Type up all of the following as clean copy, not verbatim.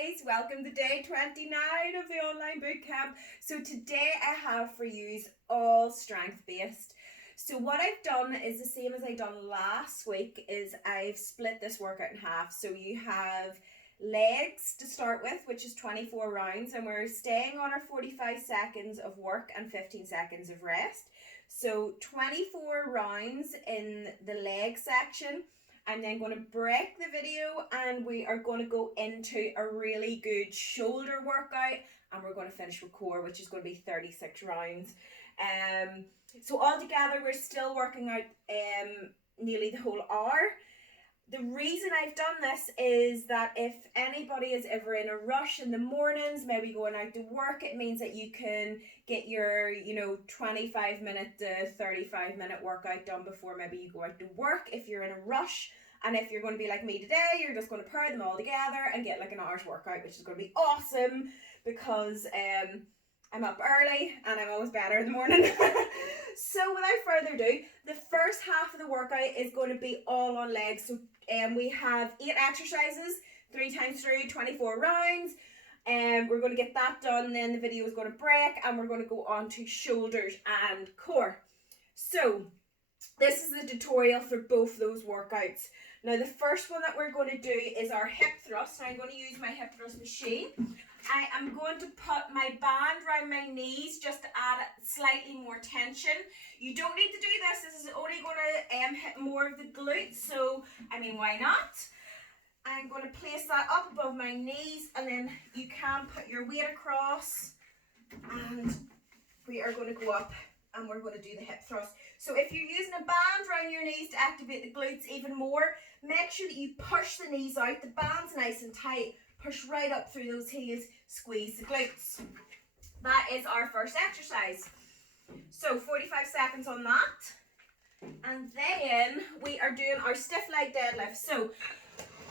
guys, welcome to day 29 of the online bootcamp. So today I have for you all strength based. So what I've done is the same as I done last week, is I've split this workout in half. So you have legs to start with, which is 24 rounds, and we're staying on our 45 seconds of work and 15 seconds of rest. So 24 rounds in the leg section. I'm then going to break the video and we are going to go into a really good shoulder workout, and we're going to finish with core, which is going to be 36 rounds. So altogether we're still working out nearly the whole hour. The reason I've done this is that if anybody is ever in a rush in the mornings, maybe going out to work, it means that you can get your 25 minute to 35 minute workout done before maybe you go out to work if you're in a rush. And if you're going to be like me today, you're just going to pair them all together and get like an hour's workout, which is going to be awesome because I'm up early and I'm always better in the morning. So without further ado, the first half of the workout is going to be all on legs. So we have 8 exercises, 3 times through 24 rounds. We're going to get that done, then the video is going to break and we're going to go on to shoulders and core. So this is the tutorial for both those workouts. Now the first one that we're going to do is our hip thrust. Now I'm going to use my hip thrust machine. I am going to put my band around my knees just to add slightly more tension. You don't need to do this. This is only going to hit more of the glutes. So, why not? I'm going to place that up above my knees, and then you can put your weight across, and we are going to go up and we're going to do the hip thrust. So if you're using a band around your knees to activate the glutes even more, make sure that you push the knees out. The band's nice and tight. Push right up through those heels, squeeze the glutes. That is our first exercise. So 45 seconds on that. And then we are doing our stiff leg deadlift. So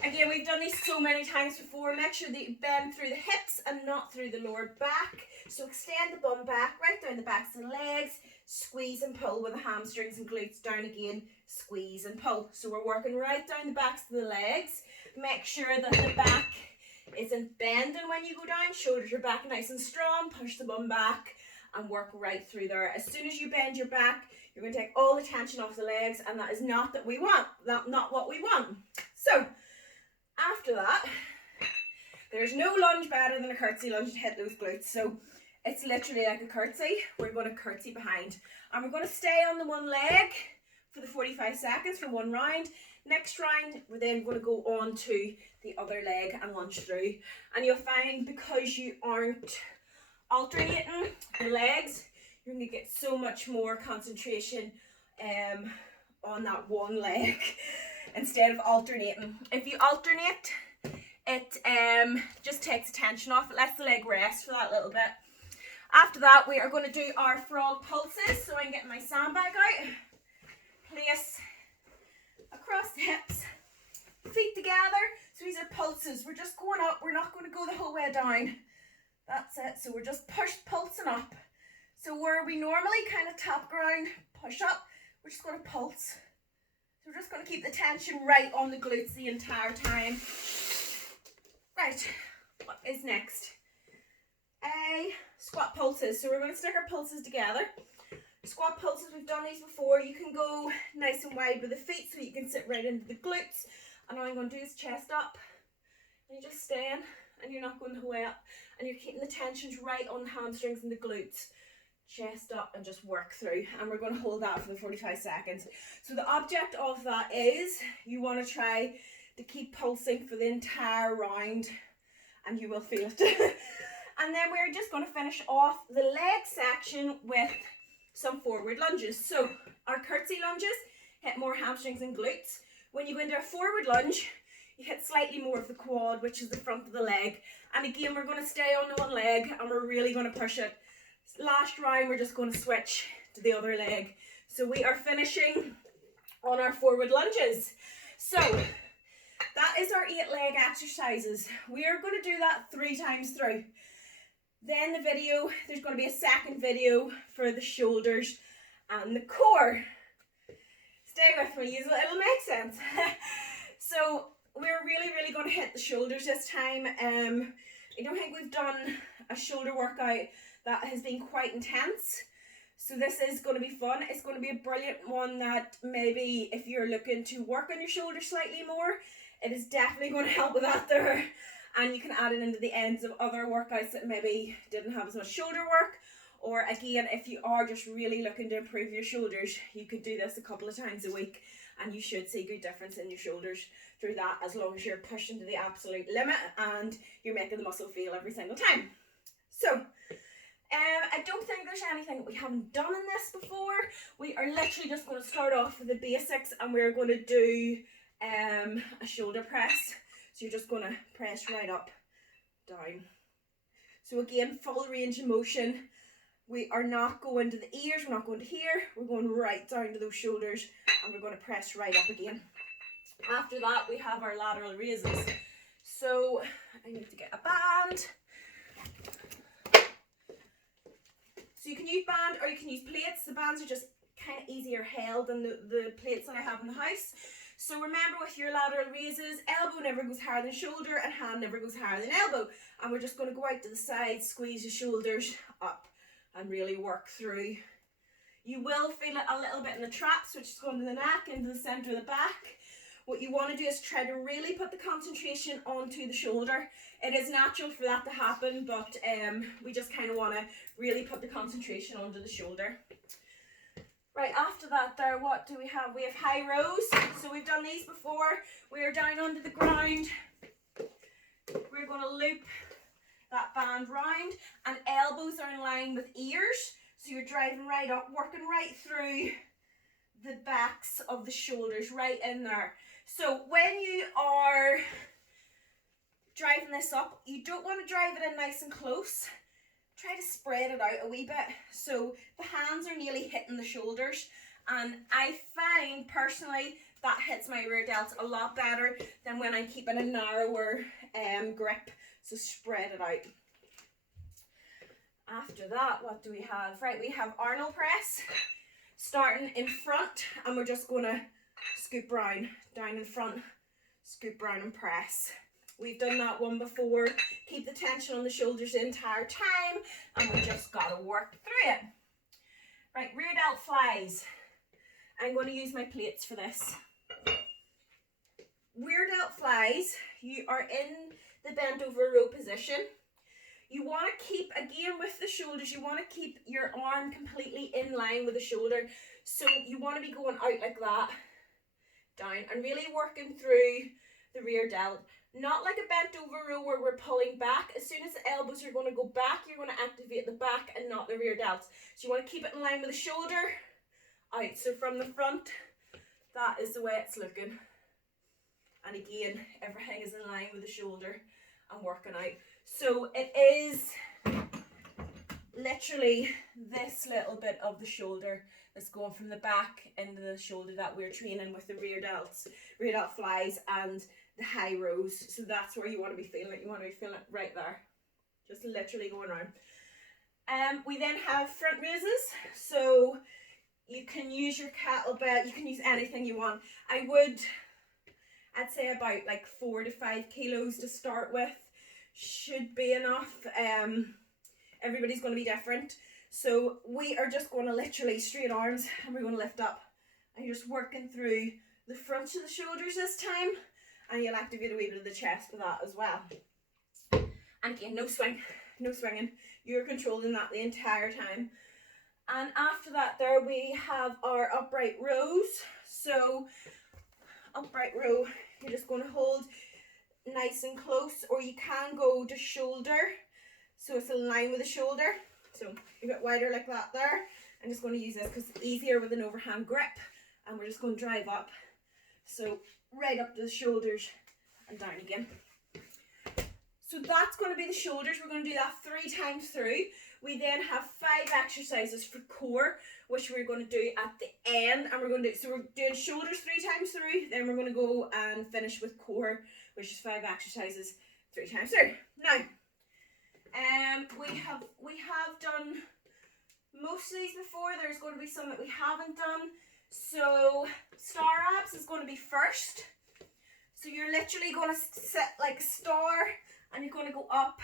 again, we've done these so many times before. Make sure that you bend through the hips and not through the lower back. So extend the bum back, right down the backs of the legs. Squeeze and pull with the hamstrings and glutes down again. Squeeze and pull. So we're working right down the backs of the legs. Make sure that the back isn't bending when you go down. Shoulders are back nice and strong. Push the bum back and work right through there. As soon as you bend your back, you're going to take all the tension off the legs, and that is not what we want. Not what we want. So after that, there's no lunge better than a curtsy lunge to hit those glutes. So it's literally like a curtsy. We're going to curtsy behind, and we're going to stay on the one leg for the 45 seconds for one round. Next round, we're then going to go on to the other leg and lunge through. And you'll find, because you aren't alternating the legs, you're going to get so much more concentration on that one leg instead of alternating. If you alternate, it just takes the tension off. It lets the leg rest for that little bit. After that, we are going to do our frog pulses. So I'm getting my sandbag out. Place across the hips, feet together. So these are pulses. We're just going up. We're not going to go the whole way down. That's it. So we're just pulsing up. So where we normally kind of tap ground, push up, we're just going to pulse. So we're just going to keep the tension right on the glutes the entire time. Right, what is next? Squat pulses. So we're going to stick our pulses together. Squat pulses, we've done these before. You can go nice and wide with the feet so you can sit right into the glutes. And all I'm going to do is chest up. And you're just staying, and you're not going the whole way up. And you're keeping the tensions right on the hamstrings and the glutes. Chest up and just work through. And we're going to hold that for the 45 seconds. So the object of that is you want to try to keep pulsing for the entire round, and you will feel it. And then we're just going to finish off the leg section with some forward lunges. So our curtsy lunges hit more hamstrings and glutes. When you go into a forward lunge, you hit slightly more of the quad, which is the front of the leg. And again, we're going to stay on the one leg and we're really going to push it. Last round, we're just going to switch to the other leg. So we are finishing on our forward lunges. So that is our 8 leg exercises. We are going to do that 3 times through. Then the video, there's going to be a second video for the shoulders and the core. Stay with me, it'll make sense. So we're really going to hit the shoulders this time. I don't think we've done a shoulder workout that has been quite intense. So this is going to be fun. It's going to be a brilliant one that maybe if you're looking to work on your shoulders slightly more, it is definitely going to help with that there. And you can add it into the ends of other workouts that maybe didn't have as much shoulder work. Or again, if you are just really looking to improve your shoulders, you could do this a couple of times a week and you should see good difference in your shoulders through that, as long as you're pushing to the absolute limit and you're making the muscle feel every single time. So, I don't think there's anything we haven't done in this before. We are literally just going to start off with the basics, and we're going to do a shoulder press. So you're just going to press right up, down. So again, full range of motion. We are not going to the ears, we're not going to here, we're going right down to those shoulders, and we're going to press right up again. After that, we have our lateral raises. So I need to get a band. So you can use band or you can use plates. The bands are just kind of easier held than the plates that I have in the house. So remember, with your lateral raises, elbow never goes higher than shoulder and hand never goes higher than elbow. And we're just going to go out to the side, squeeze the shoulders up and really work through. You will feel it a little bit in the traps, which is going to the neck, into the centre of the back. What you want to do is try to really put the concentration onto the shoulder. It is natural for that to happen, but we just kind of want to really put the concentration onto the shoulder. Right, after that there, what do we have? We have high rows. So we've done these before. We are down onto the ground. We're going to loop that band round, and elbows are in line with ears. So you're driving right up, working right through the backs of the shoulders, right in there. So when you are driving this up, you don't want to drive it in nice and close. Try to spread it out a wee bit so the hands are nearly hitting the shoulders, and I find personally that hits my rear delts a lot better than when I'm keeping a narrower grip. So spread it out. After that, what do we have? Right, we have Arnold press, starting in front, and we're just going to scoop round, down in front, scoop round and press. We've done that one before. Keep the tension on the shoulders the entire time, and we just got to work through it. Right, rear delt flies. I'm going to use my plates for this. Rear delt flies, you are in the bent over row position. You want to keep, again with the shoulders, you want to keep your arm completely in line with the shoulder. So you want to be going out like that, down, and really working through the rear delt. Not like a bent over row where we're pulling back. As soon as the elbows are going to go back, you're going to activate the back and not the rear delts. So you want to keep it in line with the shoulder, out. So from the front, that is the way it's looking. And again, everything is in line with the shoulder and working out. So it is literally this little bit of the shoulder that's going from the back into the shoulder that we're training with the rear delts, rear delt flies and the high rows. So that's where you want to be feeling it. You want to be feeling it right there. Just literally going around. We then have front raises. So you can use your kettlebell, you can use anything you want. I'd say about like 4 to 5 kilos to start with should be enough. Everybody's going to be different. So we are just going to literally straight arms, and we're going to lift up. And you're just working through the front of the shoulders this time, and you'll activate a wee bit of the chest with that as well. And again, no swing, no swinging. You're controlling that the entire time. And after that there we have our upright rows. So upright row, you're just going to hold nice and close, or you can go to shoulder so it's in line with the shoulder. So a bit wider like that there. I'm just going to use this because it's easier with an overhand grip, and we're just going to drive up. So right up to the shoulders and down again. So that's going to be the shoulders. We're going to do that 3 times through. We then have 5 exercises for core, which we're going to do at the end. And we're going to do, so we're doing shoulders 3 times through. Then we're going to go and finish with core, which is 5 exercises 3 times through. Now, we have done most of these before. There's going to be some that we haven't done. So star abs is going to be first. So you're literally going to sit like a star, and you're going to go up,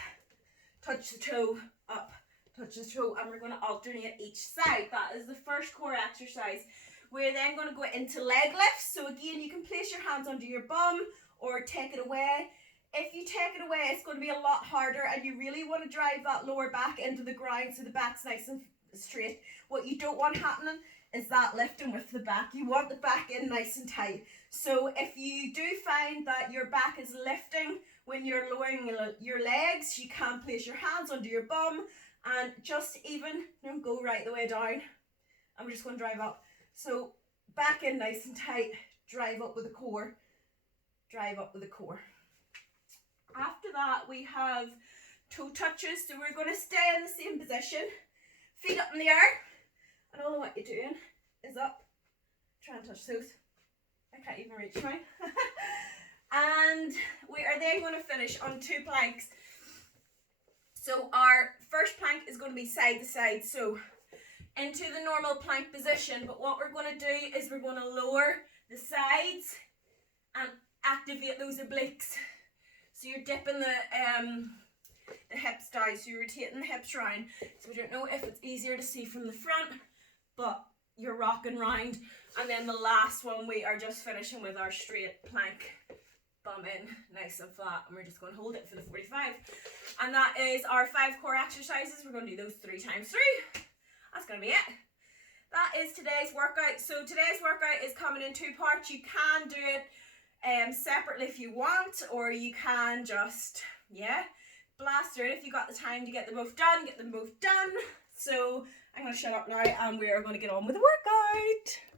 touch the toe, up, touch the toe, and we're going to alternate each side. That is the first core exercise. We're then going to go into leg lifts. So again, you can place your hands under your bum or take it away. If you take it away, it's going to be a lot harder, and you really want to drive that lower back into the ground so the back's nice and straight. What you don't want happening is that lifting with the back. You want the back in nice and tight. So if you do find that your back is lifting when you're lowering your legs, you can place your hands under your bum and just even go right the way down. And we're just going to drive up. So back in nice and tight, drive up with the core, drive up with the core. After that, we have toe touches. So we're going to stay in the same position, feet up in the air, and all what you're doing is up. Try and touch those. I can't even reach mine. And we are then going to finish on 2 planks. So our first plank is going to be side to side. So into the normal plank position, but what we're going to do is we're going to lower the sides and activate those obliques. So you're dipping the hips down, so you're rotating the hips round. So we don't know if it's easier to see from the front, but you're rocking round. And then the last one, we are just finishing with our straight plank. Bum in, nice and flat, and we're just going to hold it for the 45. And that is our 5 core exercises. We're going to do those 3 times 3. That's going to be it. That is today's workout. So today's workout is coming in 2 parts. You can do it separately if you want, or you can just, blast through it. If you got the time to get them both done, get them both done. So I'm going to shut up now, and we are going to get on with the workout.